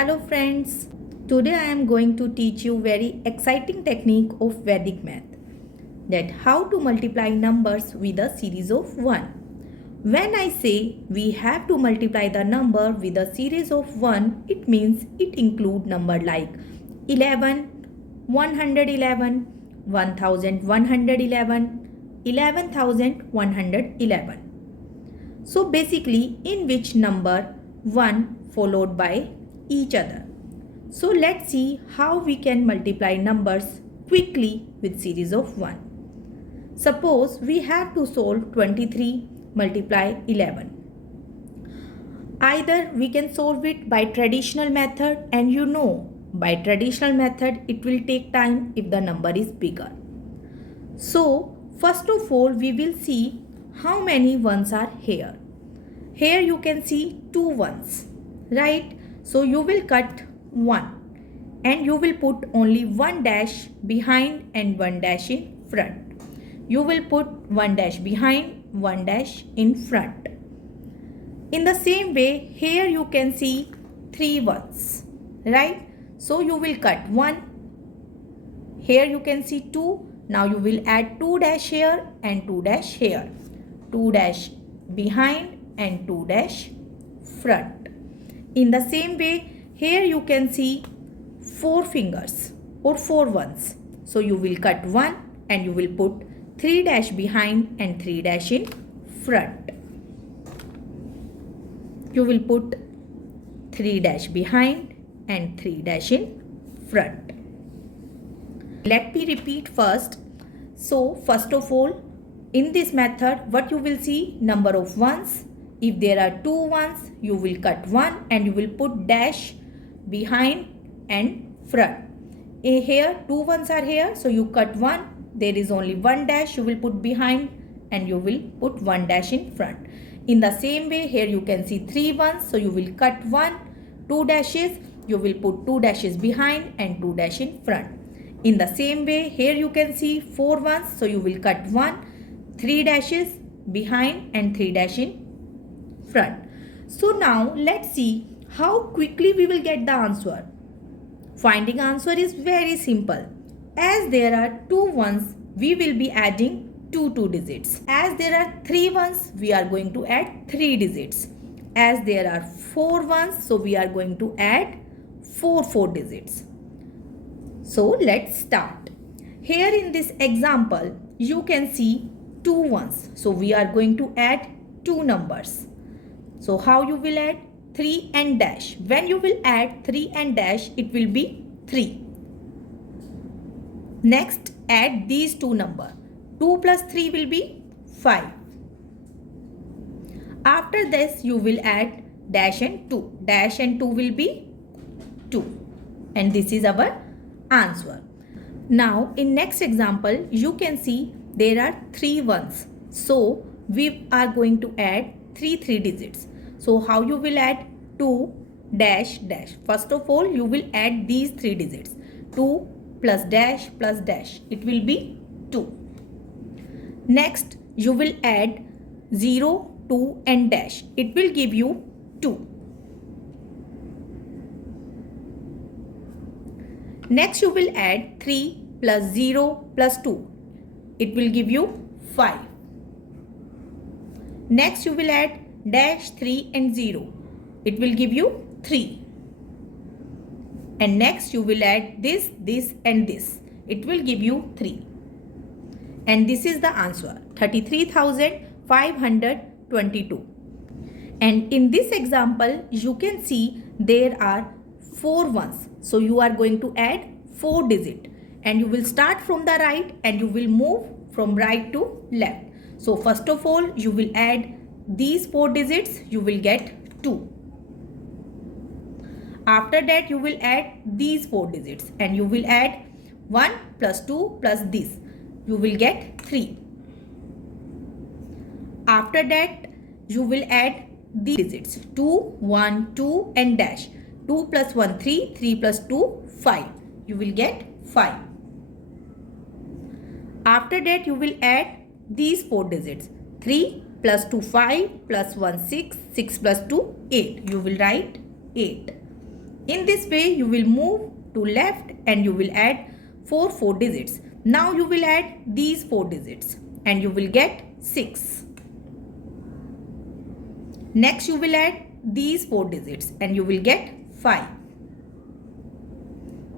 Hello friends, today I am going to teach you very exciting technique of Vedic math, that how to multiply numbers with a series of 1. When I say we have to multiply the number with a series of 1, it means it include number like 11, 111, 1111, 11,111. So basically in which number 1 followed by each other. So let's see how we can multiply numbers quickly with series of 1. Suppose we have to solve 23 multiply 11. Either we can solve it by traditional method, and you know by traditional method it will take time if the number is bigger. So first of all we will see how many ones are here. Here you can see 2 ones, right? So you will cut 1 and you will put only 1 dash behind and 1 dash in front. You will put 1 dash behind, 1 dash in front. In the same way, here you can see 3 ones, right? So you will cut 1. Here you can see 2. Now you will add 2 dash here and 2 dash here. 2 dash behind and 2 dash front. In the same way, here you can see 4 fingers or 4 ones. So you will cut 1 and you will put 3 dash behind and 3 dash in front. You will put 3 dash behind and 3 dash in front. Let me repeat first. So first of all, in this method, what you will see, number of ones. If there are 2 ones, you will cut 1 and you will put dash behind and front. Here 2 ones are here, so you cut 1. There is only 1 dash you will put behind and you will put 1 dash in front. In the same way, here you can see 3 ones, so you will cut 1, 2 dashes, you will put 2 dashes behind and 2 dash in front. In the same way, here you can see 4 ones, so you will cut 1, 3 dashes behind and 3 dash in front. So now let's see how quickly we will get the answer. Finding answer is very simple. As there are 2 ones, we will be adding 2 digits. As there are 3 ones, we are going to add 3 digits. As there are 4 ones, so we are going to add 4 digits. So let's start. Here in this example, you can see 2 ones. So we are going to add 2 numbers. So how you will add? 3 and dash. When you will add 3 and dash, it will be 3. Next, add these 2 numbers. 2 plus 3 will be 5. After this, you will add dash and 2. Dash and 2 will be 2. And this is our answer. Now, in next example, you can see there are 3 ones. So, we are going to add 3 digits. So how you will add? 2 dash dash. First of all, you will add these 3 digits. 2 plus dash. It will be 2. Next, you will add 0, 2 and dash. It will give you 2. Next, you will add 3 plus 0 plus 2. It will give you 5. Next, you will add dash 3 and 0. It will give you 3. And next you will add this and this. It will give you 3. And this is the answer, 33,522. And in this example, you can see there are 4 ones. So you are going to add 4 digits. And you will start from the right and you will move from right to left. So first of all, you will add these 4 digits, you will get 2. After that, you will add these 4 digits and you will add 1 plus 2 plus this. You will get 3. After that, you will add these digits 2, 1, 2 and dash. 2 plus 1, 3, 3 plus 2, 5. You will get 5. After that, you will add these 4 digits 3 plus 2 5 plus 1 6, 6 plus 2 8. You will write 8. In this way, you will move to left and you will add 4 digits. Now you will add these 4 digits and you will get 6. Next you will add these 4 digits and you will get 5.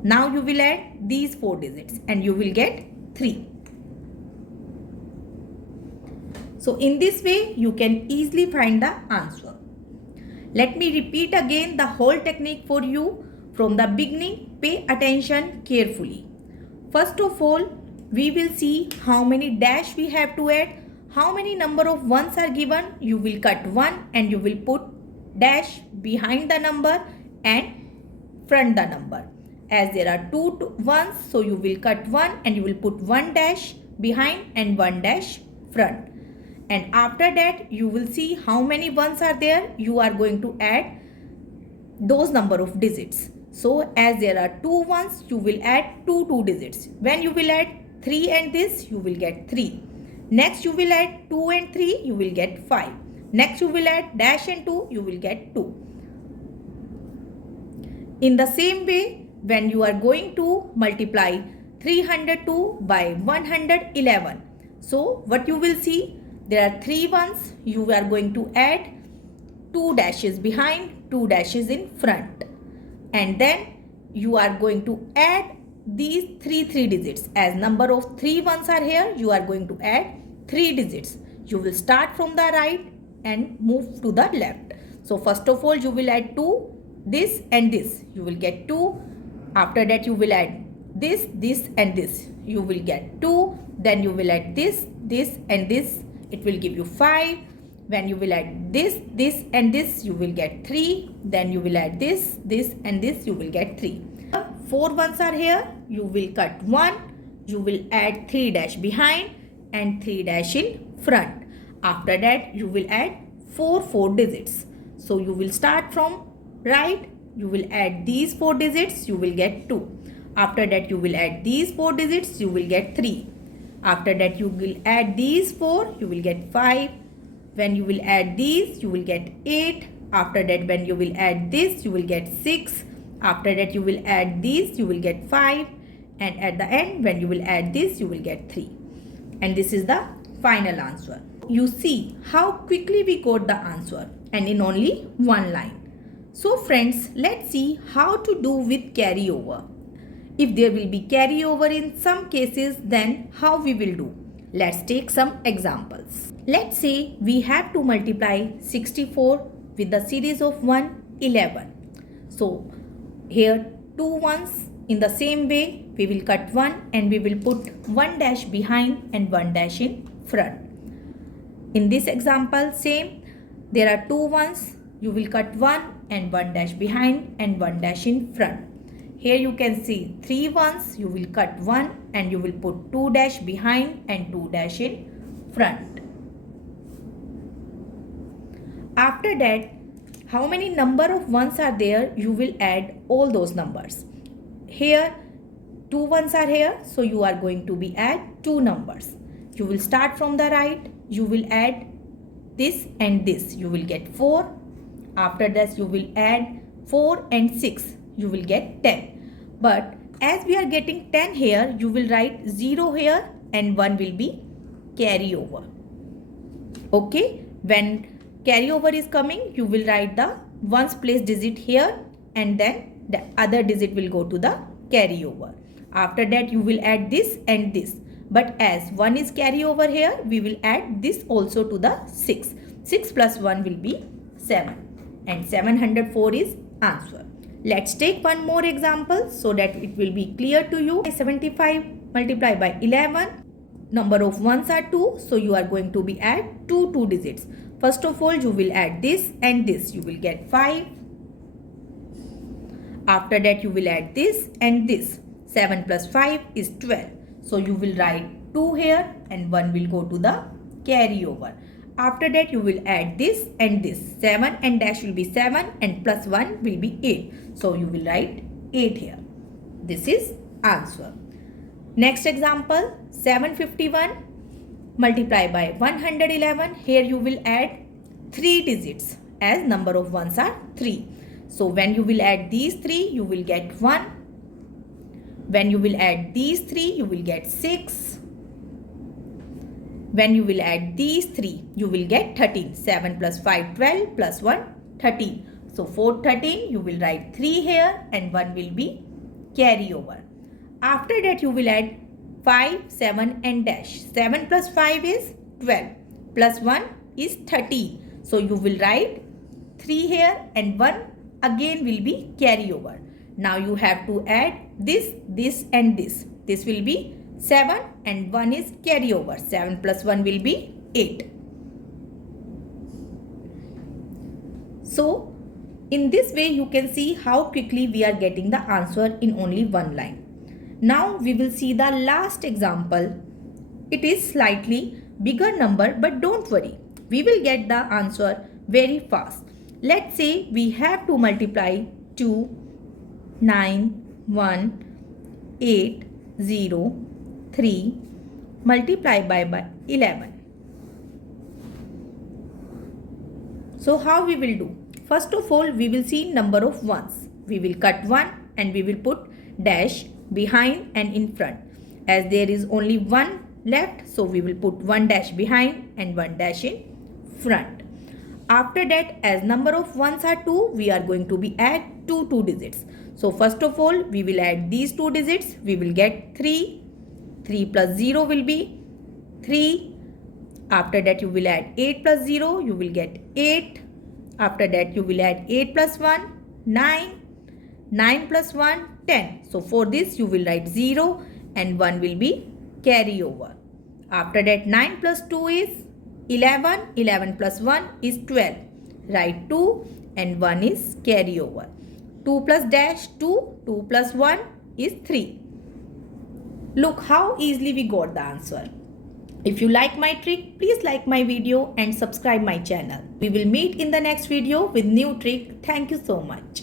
Now you will add these 4 digits and you will get 3. So in this way you can easily find the answer. Let me repeat again the whole technique for you from the beginning. Pay attention carefully. First of all, we will see how many dash we have to add. How many number of ones are given? You will cut 1 and you will put dash behind the number and front the number. As there are 2 ones, so you will cut 1 and you will put 1 dash behind and 1 dash front. And after that you will see how many ones are there. You are going to add those number of digits. So as there are 2 ones, you will add 2 digits. When you will add 3 and this, you will get 3. Next you will add 2 and 3, you will get 5. Next you will add dash and 2, you will get 2. In the same way, when you are going to multiply 302 by 111, so what you will see, there are 3 ones, you are going to add 2 dashes behind, 2 dashes in front. And then you are going to add these 3 digits. As number of 3 ones are here, you are going to add 3 digits. You will start from the right and move to the left. So first of all, you will add 2, this and this. You will get 2. After that, you will add this, this and this. You will get 2. Then you will add this, this and this. It will give you 5. When you will add this, this and this, you will get 3. Then you will add this, this and this, you will get 3. 4 ones are here. You will cut 1. You will add 3 dash behind and 3 dash in front. After that, you will add 4 digits. So you will start from right. You will add these 4 digits. You will get 2. After that, you will add these 4 digits. You will get 3. After that, you will add these 4. You will get 5. When you will add these, you will get 8. After that, when you will add this, you will get 6. After that, you will add these, you will get 5. And at the end, when you will add this, you will get 3. And this is the final answer. You see how quickly we got the answer and in only one line. So friends, let's see how to do with carryover. If there will be carryover in some cases, then how we will do? Let's take some examples. Let's say we have to multiply 64 with the series of 111. So here 2 ones. In the same way, we will cut 1 and we will put 1 dash behind and 1 dash in front. In this example, same. There are 2 ones. You will cut 1 and 1 dash behind and 1 dash in front. Here you can see 3 ones. You will cut 1 and you will put 2 dash behind and 2 dash in front. After that, how many number of ones are there? You will add all those numbers. Here 2 ones are here, so you are going to be add 2 numbers. You will start from the right. You will add this and this. You will get 4. After this, you will add 4 and 6. You will get 10. But as we are getting 10 here, you will write 0 here and 1 will be carryover. Okay, when carryover is coming, you will write the ones place digit here and then the other digit will go to the carryover. After that, you will add this and this. But as 1 is carryover here, we will add this also to the 6. 6 plus 1 will be 7. And 704 is answer. Let's take one more example so that it will be clear to you. 75 multiplied by 11. Number of ones are 2. So you are going to be add 2 digits. First of all, you will add this and this. You will get 5. After that, you will add this and this. 7 plus 5 is 12. So you will write 2 here and 1 will go to the carryover. After that, you will add this and this. 7 and dash will be 7 and plus 1 will be 8. So you will write 8 here. This is answer. Next example, 751 multiplied by 111. Here you will add 3 digits as number of ones are 3. So when you will add these 3, you will get 1. When you will add these 3, you will get 6. When you will add these 3, you will get 13. 7 plus 5, 12 plus 1, 13. So 4, 13, you will write 3 here and 1 will be carry over. After that, you will add 5, 7 and dash. 7 plus 5 is 12 plus 1 is 13. So you will write 3 here and 1 again will be carry over. Now you have to add this, this and this. This will be 7 and 1 is carry over. 7 plus 1 will be 8. So in this way you can see how quickly we are getting the answer in only one line. Now we will see the last example. It is slightly bigger number, but don't worry. We will get the answer very fast. Let's say we have to multiply 2, 9, 1, 8, 0, 3 multiply by 11. So how we will do? First of all, we will see number of ones. We will cut 1 and we will put dash behind and in front. As there is only 1 left, so we will put 1 dash behind and 1 dash in front. After that, as number of ones are 2, we are going to be add 2 digits. So first of all, we will add these 2 digits. We will get 3. 3 plus 0 will be 3. After that, you will add 8 plus 0. You will get 8. After that, you will add 8 plus 1, 9. 9 plus 1, 10. So for this, you will write 0 and 1 will be carry over. After that, 9 plus 2 is 11. 11 plus 1 is 12. Write 2 and 1 is carry over. 2 plus dash 2. 2 plus 1 is 3. Look how easily we got the answer. If you like my trick, please like my video and subscribe my channel. We will meet in the next video with new trick. Thank you so much.